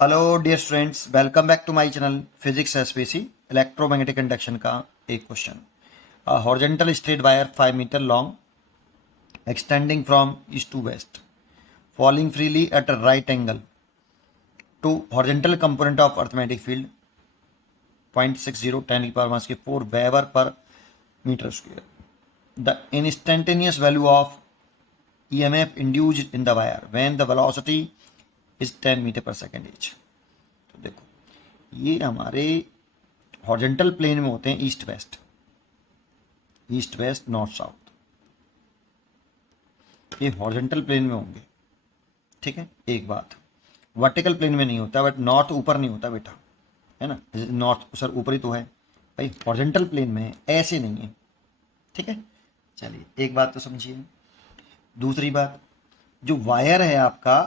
Hello dear students, welcome back to my channel physics SPC. Electromagnetic induction का एक question. Horizontal straight wire 5 metre long extending from east to west falling freely at a right angle to horizontal component of arithmetic field 0.60 10 की power minus के 4 weber per metre square. The instantaneous value of EMF induced in the wire when the velocity is 10 metre पर second each। तो देखो, ये हमारे horizontal plane में होते हैं ईस्ट वेस्ट नॉर्थ साउथ। ये हॉरिजॉन्टल प्लेन में होंगे, ठीक है। एक बात, वर्टिकल प्लेन में नहीं होता, बट नॉर्थ ऊपर नहीं होता बेटा, है ना। नॉर्थ सर ऊपर ही तो है भाई, हॉरिजॉन्टल प्लेन में है, ऐसे नहीं है, ठीक है। चलिए, एक बात तो समझिए। दूसरी बात, जो वायर है आपका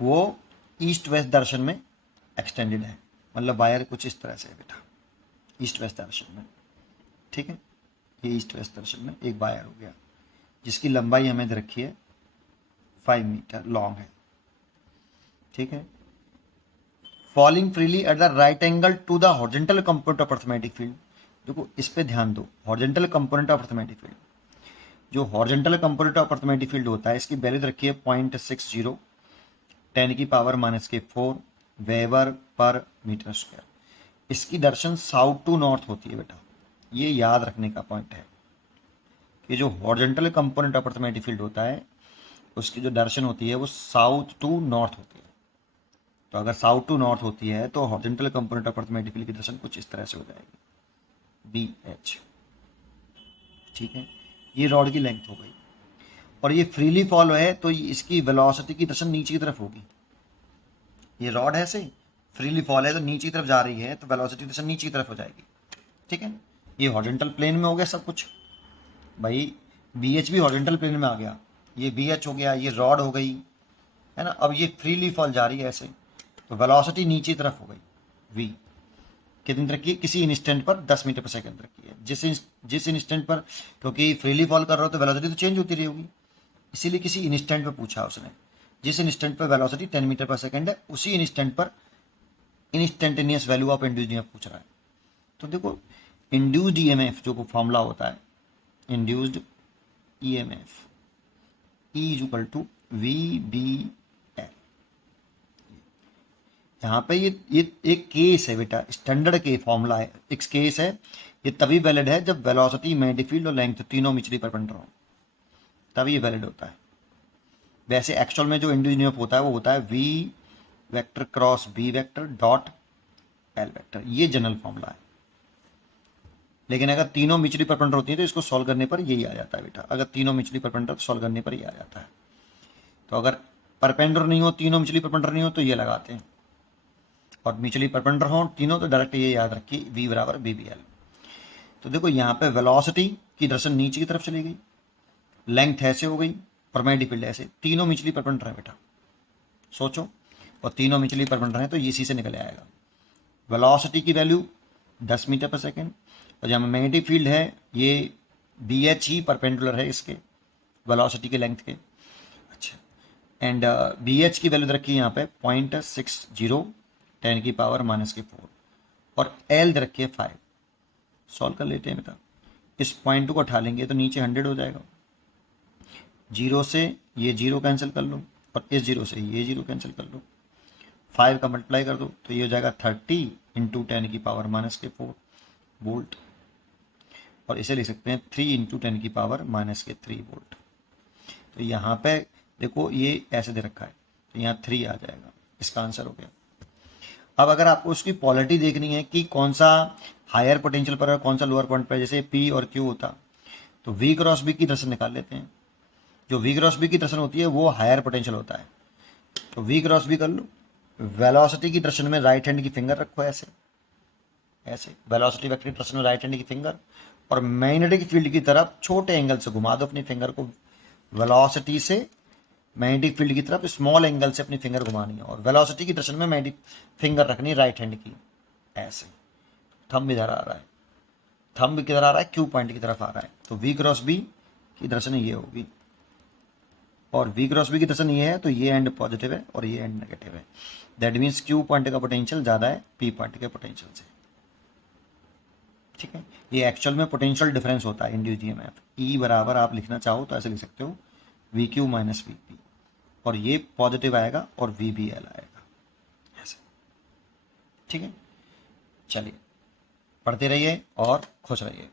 वो ईस्ट वेस्ट दर्शन में एक्सटेंडेड है, मतलब वायर कुछ इस तरह से है बेटा, ईस्ट वेस्ट दर्शन में, ठीक है। ये ईस्ट वेस्ट दर्शन में एक वायर हो गया जिसकी लंबाई हमें दे रखी है 5 मीटर लॉन्ग है, ठीक है। Falling freely at the right angle to the horizontal component of arithmetic field. देखो, इस पे ध्यान दो, horizontal component of arithmetic field, जो horizontal component of arithmetic field होता है, इसकी वैल्यू रखी है 0.60 10 की पावर माइनस के 4 वेबर पर मीटर स्क्वायर। इसकी दर्शन साउथ टू नॉर्थ होती है बेटा, ये याद रखने का पॉइंट है कि जो horizontal component of arithmetic field होता है उसकी जो दर्शन होती है वो साउथ टू नॉर्थ होती है। तो अगर साउथ टू नॉर्थ होती है तो horizontal component of arithmetic field की दर्शन कुछ इस तरह से हो जाएगी, BH, ठीक है। ये रॉड की लेंथ हो गई, और ये फ्रीली फॉल है तो इसकी वेलोसिटी की दर्शन नीचे की तरफ होगी। ये रॉड है सही, फ्रीली फॉल है तो नीचे की तरफ जा रही है, तो वेलोसिटी दर्शन नीचे की तरफ हो जाएगी, ठीक है। ये हॉरिजॉन्टल प्लेन में हो गया सब कुछ भाई, BH भी हॉरिजॉन्टल प्लेन में आ गया, ये BH हो गया, ये रॉड हो गई, है ना। अब ये फ्रीली फॉल जा रही है ऐसे, तो वेलोसिटी नीचे की तरफ हो गई, V कितनी रखी है, किसी इंस्टेंट पर 10 मीटर पर सेकंड रखी है। जिस इंस्टेंट पर, क्योंकि फ्रीली फॉल कर रहा हो तो वेलोसिटी तो चेंज होती रही होगी, इसीलिए किसी इंस्टेंट पर पूछा उसने। जिस इंस्टेंट पर वेलोसिटी 10 मीटर पर सेकंड है, उसी इंस्टेंट पर instantaneous value of induced EMF पूछ रहा है। तो देखो, इंड्यूस्ड ईएमएफ जो फॉर्मूला होता है, induced EMF E is equal to VBL। यहाँ पे ये एक केस है बेटा, स्टैंडर्ड के फॉर्मूला है, एक केस है। ये तभी वैलिड है जब वेलोसिटी, मैग्नेटिक फील्ड और लेंथ तीनों म्यूचुअली परपेंडिकुलर हो, तभी ये वैलिड होता है। वैसे एक्चुअल में जो इंड्यूस्ड ईएमएफ होता है वो होता है V vector cross B vector dot L vector, ये जनरल फॉर्मूला है। लेकिन अगर तीनों म्यूचुअली परपेंडिकुलर होती है तो इसको सॉल्व करने पर यही आ जाता है बेटा। अगर तीनों म्यूचुअली परपेंडिकुलर सॉल्व करने पर ये आ जाता है। तो अगर परपेंडिकुलर नहीं हो, तीनों म्यूचुअली परपेंडिकुलर नहीं हो, तो ये लगाते हैं, और म्यूचुअली परपेंडिकुलर हो तीनों तो डायरेक्ट ये याद रखिए V बराबर BBL। तो देखो, यहाँ पे वेलोसिटी की दर्शन नीचे की तरफ चली गई, लेंथ ऐसे हो गई, और मैग्नेटिक फील्ड ऐसे, तीनों म्यूचुअली परपेंडिकुलर है बेटा, सोचो। और तीनों म्यूचुअली परपेंडिकुलर है तो ये इसी से निकल आएगा। वेलोसिटी की वैल्यू 10 मीटर पर सेकेंड, और जहाँ मैग्नेटिक फील्ड है ये BH ही परपेंडिकुलर है इसके वेलोसिटी के लेंथ के। अच्छा, एंड BH की वैल्यू रखी है यहाँ पे 0.60 10 की पावर माइनस के 4, और L दे रखी है 5। सॉल्व कर लेते हैं बेटा, इस पॉइंट को उठा लेंगे तो नीचे 100 हो जाएगा, जीरो से ये जीरो कैंसिल कर लो, और इस जीरो से ये जीरो कैंसिल कर लो, 5 का मल्टीप्लाई कर दो तो ये हो जाएगा 30 इंटू 10 की पावर माइनस के 4 वोल्ट, और इसे लिख सकते हैं 3 इंटू 10 की पावर माइनस के 3 वोल्ट। तो यहाँ पे देखो ये ऐसे दे रखा है, तो यहाँ 3 आ जाएगा, इसका आंसर हो गया। अब अगर आपको उसकी पॉलिटी देखनी है कि कौन सा हायर पोटेंशियल पर है, कौन सा लोअर पॉइंट पर, जैसे P और Q होता, तो V क्रॉस B की दर्शन निकाल लेते हैं। जो V क्रॉस B की दर्शन होती है वो हायर पोटेंशियल होता है, तो V क्रॉस B कर लो। वेलोसिटी की दर्शन में राइट हैंड की फिंगर रखो ऐसे, ऐसे वेलोसिटी वेक्टर की दर्शन में राइट हैंड की फिंगर, और मैग्नेटिक फील्ड की तरफ छोटे एंगल से घुमा दो अपनी फिंगर को। वेलोसिटी से मैग्नेटिक फील्ड की तरफ स्मॉल एंगल से अपनी फिंगर घुमानी है, और वेलोसिटी की दर्शन में मैग्नेटिक फिंगर रखनी राइट हैंड की ऐसे। थंब इधर आ रहा है, थंब किधर आ रहा है, Q पॉइंट की तरफ आ रहा है, तो V क्रॉस B की दर्शन ये होगी, और V क्रॉस B की दर्शन ये है, तो ये एंड पॉजिटिव है और ये एंड नेगेटिव है। दैट मीन्स क्यू पॉइंट का पोटेंशियल ज़्यादा है पी पॉइंट के पोटेंशियल से। ठीक है, ये एक्चुअल में पोटेंशियल डिफरेंस होता है इंड्यूस्ड ईएमएफ। ई बराबर आप लिखना चाहो तो ऐसे लिख सकते हो we Q minus V P, और ये पॉजिटिव आएगा और वी बी एल आएगा ऐसे। ठीक है, चलिए पढ़ते रहिए और खुश रहिए।